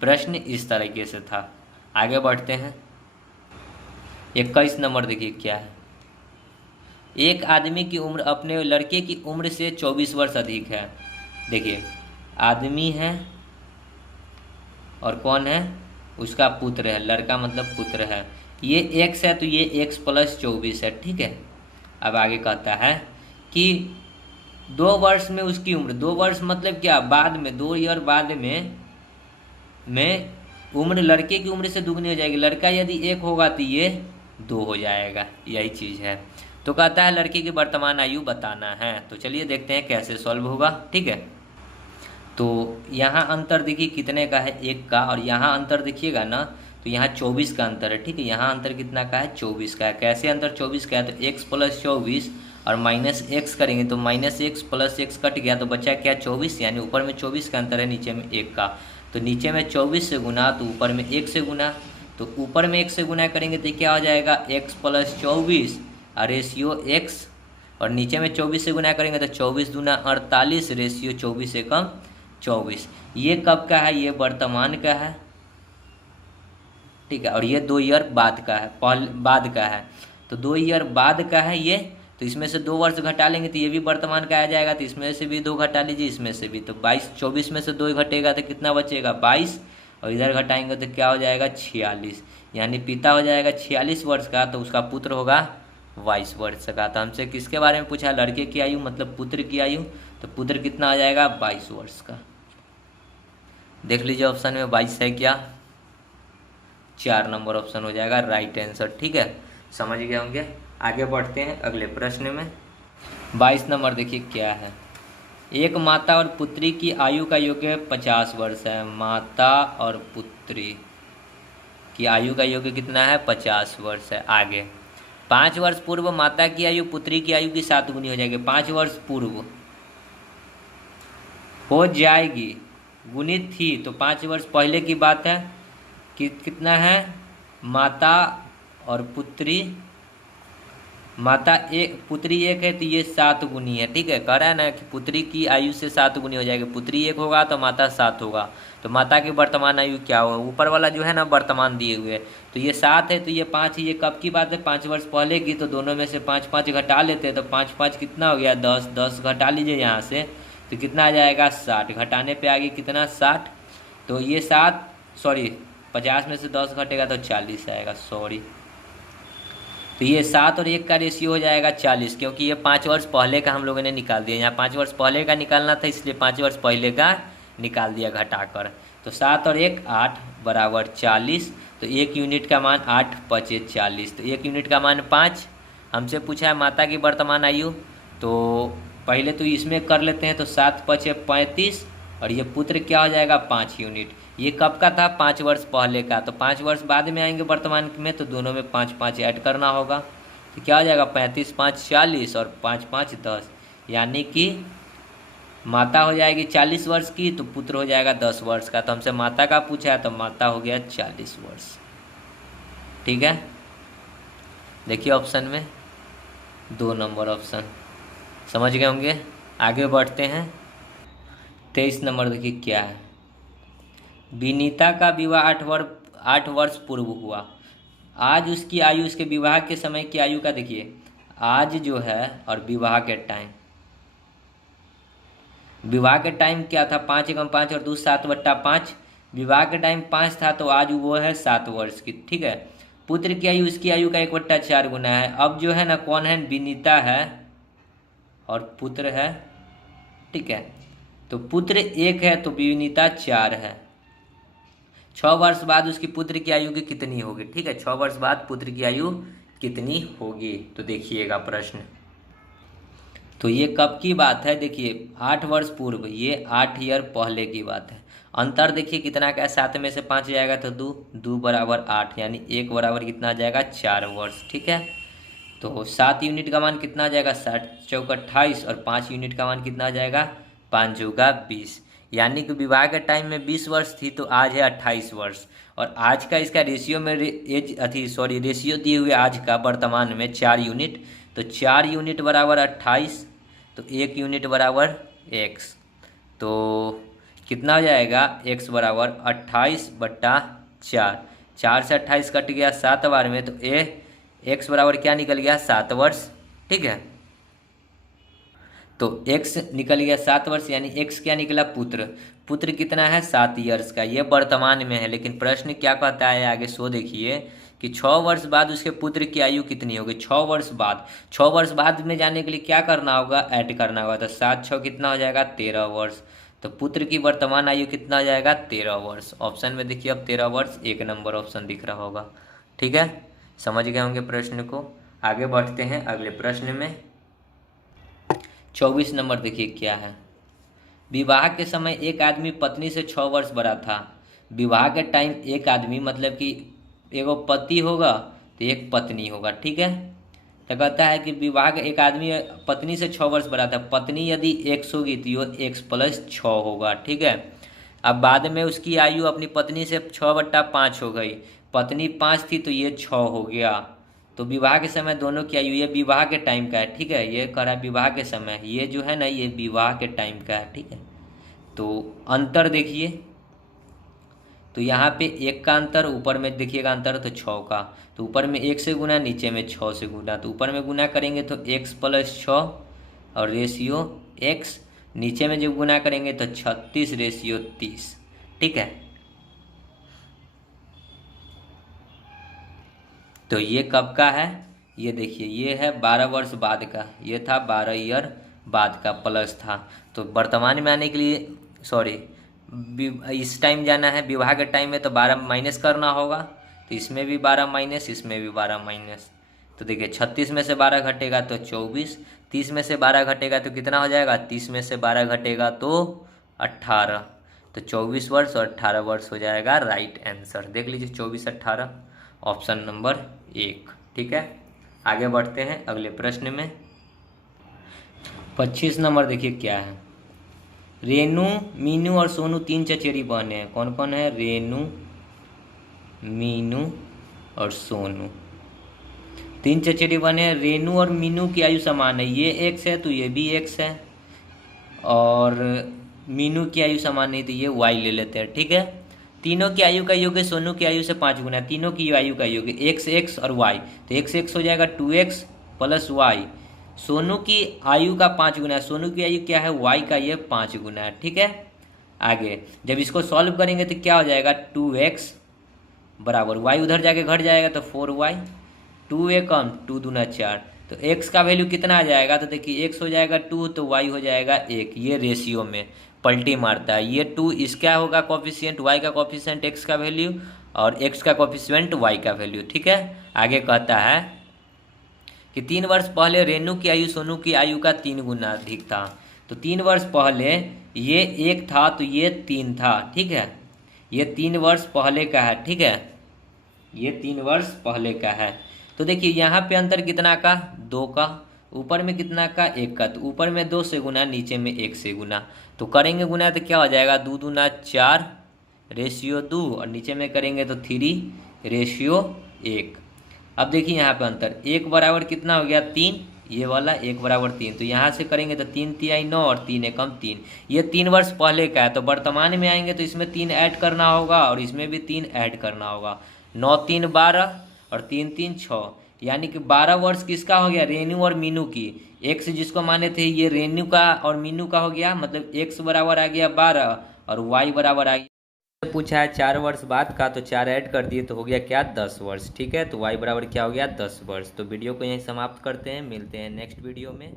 प्रश्न इस तरीके से था। आगे बढ़ते हैं। 21 नंबर देखिए क्या है, एक आदमी की उम्र अपने लड़के की उम्र से 24 वर्ष अधिक है। देखिए आदमी है और कौन है, उसका पुत्र है, लड़का मतलब पुत्र है, ये x है तो ये x प्लस 24 है। ठीक है, अब आगे कहता है कि 2 वर्ष में उसकी उम्र, 2 वर्ष मतलब क्या, बाद में 2 ईयर बाद में उम्र लड़के की उम्र से दुगनी हो जाएगी। लड़का यदि 1 होगा तो ये 2 हो जाएगा, यही चीज़ है। तो कहता है लड़के की वर्तमान आयु बताना है। तो चलिए देखते हैं कैसे सॉल्व होगा। ठीक है, तो यहाँ अंतर देखिए कितने का है, 1 का, और यहाँ अंतर देखिएगा ना, तो यहाँ 24 का अंतर है। ठीक है, यहाँ अंतर कितना का है, 24 का है। कैसे अंतर 24 का है, तो x प्लस 24 और माइनस x करेंगे तो minus x plus x cut गया तो बचा क्या, 24, यानी ऊपर में 24 का अंतर है, नीचे में 1 का। तो नीचे में 24 से गुना तो ऊपर में 1 से गुना, तो ऊपर में 1 से गुना करेंगे तो क्या हो जाएगा, x प्लस 24 रेशियो एक्स, और नीचे में 24 से गुना करेंगे तो 24 दूना 48 रेशियो 24 एकम 24। ये कब का है? ये वर्तमान का है, ठीक है। और ये 2 ईयर बाद का है, बाद का है, तो 2 ईयर बाद का है ये। तो इसमें से 2 वर्ष घटा लेंगे तो ये भी वर्तमान का आ जाएगा, तो इसमें से भी 2 घटा लीजिए, इसमें से भी। तो 22, 24 में से 2 घटेगा तो कितना बचेगा? 22, और इधर घटाएंगे तो क्या हो जाएगा? 46। यानी पिता हो जाएगा 46 वर्ष का, तो उसका पुत्र होगा 22 वर्ष का। तो हमसे किसके बारे में पूछा? लड़के की आयु, मतलब पुत्र की आयु। तो पुत्र कितना आ जाएगा? 22 वर्ष का। देख लीजिए ऑप्शन में 22 है क्या? 4 नंबर ऑप्शन हो जाएगा राइट आंसर, ठीक है। समझ गए होंगे। आगे बढ़ते हैं अगले प्रश्न में। 22 नंबर देखिए क्या है। एक माता और पुत्री की आयु का योग 50 वर्ष है। माता और पुत्री की आयु का योग कितना है? 50 वर्ष है। आगे 5 वर्ष पूर्व माता की आयु पुत्री की आयु की 7 गुनी हो जाएगी। 5 वर्ष पूर्व हो जाएगी, गुणित थी, तो 5 वर्ष पहले की बात है कि कितना है? माता और पुत्री, माता एक, पुत्री एक है, तो ये 7 गुनी है, ठीक है। कह रहा है ना कि पुत्री की आयु से 7 गुनी हो जाएगी। पुत्री 1 होगा तो माता 7 होगा। तो माता की वर्तमान आयु क्या होगा? ऊपर वाला जो है ना वर्तमान दिए हुए, तो ये 7 है, तो ये 5 है। ये कब की बात है? 5 वर्ष पहले की। तो दोनों में से 5 5 घटा लेते हैं, तो 5 5 कितना हो गया? 10 10 घटा लीजिए यहाँ से, तो कितना आ जाएगा? 60। घटाने पे आगे कितना? 60। तो ये 7, सॉरी 50 में से 10 घटेगा तो 40 आएगा, सॉरी। तो ये 7 और 1 का रेशियो हो जाएगा 40, क्योंकि ये 5 वर्ष पहले का हम लोगों ने निकाल दिया। यहाँ 5 वर्ष पहले का निकालना था, इसलिए 5 वर्ष पहले का निकाल दिया घटाकर। तो 7 और 1 8 बराबर 40। तो 1 यूनिट का मान 8 5 40, तो 1 यूनिट का मान 5। हमसे पूछा है माता की वर्तमान आयु, तो पहले तो इसमें कर लेते हैं। तो 7 5 35, और ये पुत्र क्या हो जाएगा? 5 यूनिट। ये कब का था? 5 वर्ष पहले का। तो 5 वर्ष बाद में आएंगे वर्तमान में, तो दोनों में 5 5 ऐड करना होगा। तो क्या हो जाएगा? 35 5 40 और 5 5 10, यानी कि माता हो जाएगी 40 वर्ष की, तो पुत्र हो जाएगा 10 वर्ष का। तो हमसे माता का पूछा है, तो माता हो गया 40 वर्ष, ठीक है। देखिए ऑप्शन में 2 नंबर ऑप्शन, समझ गए होंगे। आगे बढ़ते हैं। 23 नंबर देखिए क्या है। विनीता का विवाह 8 वर्ष पूर्व हुआ। आज उसकी आयु, उसके विवाह के समय की आयु का देखिए, आज जो है और विवाह के टाइम, विवाह के टाइम क्या था? 5 एकम 5 और 2 7/5। विवाह के टाइम 5 था, तो आज वो है 7 वर्ष की, ठीक है। पुत्र की आयु उसकी आयु का 1/4 गुना है। अब जो है ना, कौन है? विनीता है और पुत्र है, ठीक है। तो पुत्र 1 है, तो विनीता 4 है। 6 वर्ष बाद उसकी पुत्र की आयु की कितनी होगी? ठीक है, 6 वर्ष बाद पुत्र की आयु कितनी होगी? तो देखिएगा प्रश्न। तो ये कब की बात है? देखिए 8 वर्ष पूर्व, ये 8 ईयर पहले की बात है। अंतर देखिए कितना क्या है? 7 में से 5 जाएगा तो 2 2 बराबर 8, यानी 1 बराबर कितना आ जाएगा? 4 वर्ष, ठीक है। तो 7 यूनिट का मान कितना आ जाएगा? 60 चौक 28, और 5 यूनिट का मान कितना आ जाएगा? 5 चौका 20, यानी कि विवाह के टाइम में 20 वर्ष थी, तो आज है 28 वर्ष। और आज का इसका रेशियो में रेशियो दिए हुए आज का वर्तमान में 4 यूनिट, तो 4 यूनिट बराबर 28, तो 1 यूनिट बराबर x। तो कितना हो जाएगा? x बराबर 28/4। 4 से 28 कट गया 7 बार में, तो x बराबर क्या निकल गया? 7 वर्ष, ठीक है। तो x निकल गया 7 वर्ष, यानी x क्या निकला? पुत्र। पुत्र कितना है? 7 ईयर्स का। ये वर्तमान में है, लेकिन प्रश्न क्या कहता है आगे सो देखिए कि 6 वर्ष बाद उसके पुत्र की आयु कितनी होगी? 6 वर्ष बाद। 6 वर्ष बाद में जाने के लिए क्या करना होगा? ऐड करना होगा। तो 7 6 कितना हो जाएगा? 13 वर्ष। तो पुत्र की वर्तमान आयु कितना हो जाएगा? 13 वर्ष। ऑप्शन में देखिए अब 13 वर्ष 1 नंबर ऑप्शन दिख रहा होगा, ठीक है। समझ गए होंगे प्रश्न को। आगे बढ़ते हैं अगले प्रश्न में। 24 नंबर देखिए क्या है। विवाह के समय एक आदमी पत्नी से 6 वर्ष बड़ा था। विवाह के टाइम एक आदमी, मतलब कि एगो पति होगा तो एक पत्नी होगा, ठीक है। तो कहता है कि विवाह के एक आदमी पत्नी से 6 वर्ष बड़ा था। पत्नी यदि x होगी तो ये x + 6 होगा, ठीक है। अब बाद में उसकी आयु अपनी पत्नी से 6/5 हो गई। पत्नी 5 थी तो ये 6 हो गया, तो विवाह के समय दोनों की आयु, ये विवाह के टाइम का है, ठीक है, ये कह रहा है विवाह के समय, ये जो है ना ये विवाह के टाइम का है, ठीक है। तो अंतर देखिए, तो यहाँ पे 1 का अंतर, ऊपर में देखिएगा अंतर तो 6 का, तो ऊपर में 1 से गुना, नीचे में 6 से गुना, तो ऊपर में गुना करेंगे तो x + 6 और रेशियो x, नीचे में जब गुना करेंगे तो 36 रेशियो 30, ठीक है। तो ये कब का है, ये देखिए ये है 12 वर्ष बाद का, ये था 12 ईयर बाद का प्लस था। तो वर्तमान में आने के लिए, सॉरी, इस टाइम जाना है, विवाह के टाइम में तो 12 माइनस करना होगा, तो इसमें भी 12 माइनस, इसमें भी 12 माइनस। तो देखिए 36 में से 12 घटेगा तो 24, 30 में से 12 घटेगा तो कितना हो जाएगा, 30 में से 12 घटेगा तो 18, तो 24 वर्ष और 18 वर्ष हो जाएगा राइट आंसर। देख लीजिए 24 18, ऑप्शन नंबर 1, ठीक है। आगे बढ़ते हैं अगले प्रश्न में। 25 नंबर देखिए क्या है, रेनू, मीनू और सोनू 3 चचेरी बहनें हैं। कौन कौन है, रेनू, मीनू और सोनू, 3 चचेरी बहनें हैं। रेनू और मीनू की आयु समान है, ये x है तो ये भी x है, और मीनू की आयु समान नहीं तो ये y ले लेते हैं, ठीक है। तीनों की आयु का योग सोनू की आयु से 5 गुना, तीनों की आयु का योग x और y, तो x हो जाएगा 2x + y, सोनू की आयु का 5 गुना, सोनू की आयु क्या है, y का ये 5 गुना है, ठीक है। आगे जब इसको सॉल्व करेंगे तो क्या हो जाएगा, 2x बराबर y उधर जाके घट जाएगा तो 4y, 2a कम 2 दूना 4, तो x का वैल्यू कितना आ जाएगा, तो देखिए x हो जाएगा 2 तो y हो जाएगा 1, ये रेशियो में पलटी मारता है, ये 2 इसका होगा कोफिशिएंट, y का कोफिशिएंट x का वैल्यू, और x का कोफिशिएंट y का वैल्यू, ठीक है। आगे कहता है कि 3 वर्ष पहले रेनू की आयु सोनू की आयु का 3 गुना अधिक था। तो 3 वर्ष पहले ये 1 था तो ये 3 था, ठीक है, ये 3 वर्ष पहले का है, ठीक है, ये 3 वर्ष पहले का है। तो देखिए यहाँ पे अंतर कितना का, 2 का, ऊपर में कितना का, 1 का, तो ऊपर में 2 से गुना, नीचे में 1 से गुना, तो करेंगे गुना तो क्या हो जाएगा, 2 दूना 4 रेशियो 2, और नीचे में करेंगे तो 3 रेशियो 1। अब देखिए यहाँ पे अंतर, 1 बराबर कितना हो गया, 3, ये वाला 1 बराबर 3, तो यहाँ से करेंगे तो 3 3 9 और 3 एकम 3, ये 3 वर्ष पहले का है। तो वर्तमान में आएंगे तो इसमें 3 ऐड करना होगा और इसमें भी 3 ऐड करना होगा, 9 3 12 और 3 3 6, यानी कि 12 वर्ष किसका हो गया, रेनू और मीनू की। x जिसको माने थे ये रेनू का और मीनू का हो गया, मतलब x बराबर आ गया 12 और y बराबर आ गया, पूछा है 4 वर्ष बाद का, तो 4 ऐड कर दिए तो हो गया क्या, 10 वर्ष, ठीक है। तो y बराबर क्या हो गया, 10 वर्ष। तो वीडियो को यहीं समाप्त करते हैं, मिलते हैं नेक्स्ट वीडियो में।